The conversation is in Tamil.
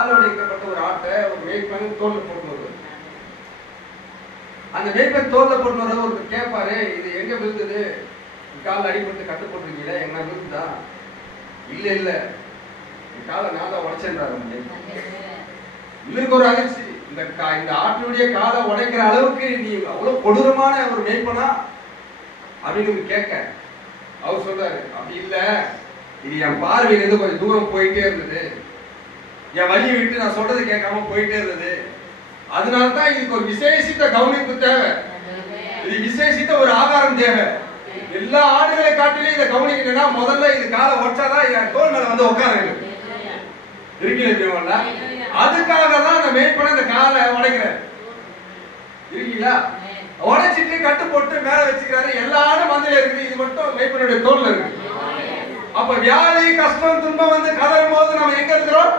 கால் உடைக்கப்பட்ட ஒரு ஆட்டை ஒரு மேய்ப்பன் தோல்ல போட்டு வருவார். அந்த மேய்ப்பன் தோல்ல போட்டு வர ஒரு கேட்பாரு, இது எங்க விழுந்தது, கால் அடிபட்டு கட்டு போட்டிருக்கீங்க, என்ன விழுந்தா? இல்ல இல்ல, காலை நான் தான் உடைச்சேன்றாரு. இவருக்கு ஒரு அதிர்ச்சி, இந்த ஆட்டினுடைய காலை உடைக்கிற அளவுக்கு நீ அவ்வளவு கொடூரமான ஒரு மேய்ப்பனா அப்படின்னு கேட்க அவர் சொல்றாரு, அப்படி இல்ல, இது என் பார்வையில இருந்து கொஞ்சம் தூரம் போயிட்டே இருந்தது, என் வழியை விட்டு நான் சொல்றது கேட்காம போயிட்டே இருந்தது, அதனால்தான் இதுக்கு ஒரு விசேஷித்த கவனிப்பு தேவை, இது விசேஷித்த ஒரு ஆகாரம் தேவை. எல்லா ஆடுகளை காட்டிலும் இதை கவனிக்கணும்னா முதல்ல இது காலை உடைச்சாதான் என் தோல் மேல வந்து உட்கார இருக்கல. அதுக்காக தான் அந்த மேய்ப்பன இந்த காலை உடைக்கிறார். இருக்கீங்களா? உடைச்சிட்டு கட்டு போட்டு மேல வச்சுக்கிறாரு. எல்லா ஆடும் மந்தையில இருக்குது, இது மட்டும் மேய்ப்பனுடைய தோல்ல இருக்கு. அப்ப வியாதி கஷ்டம் துன்பம் வந்து கதறும் போது நம்ம எங்க இருக்கிறோம்?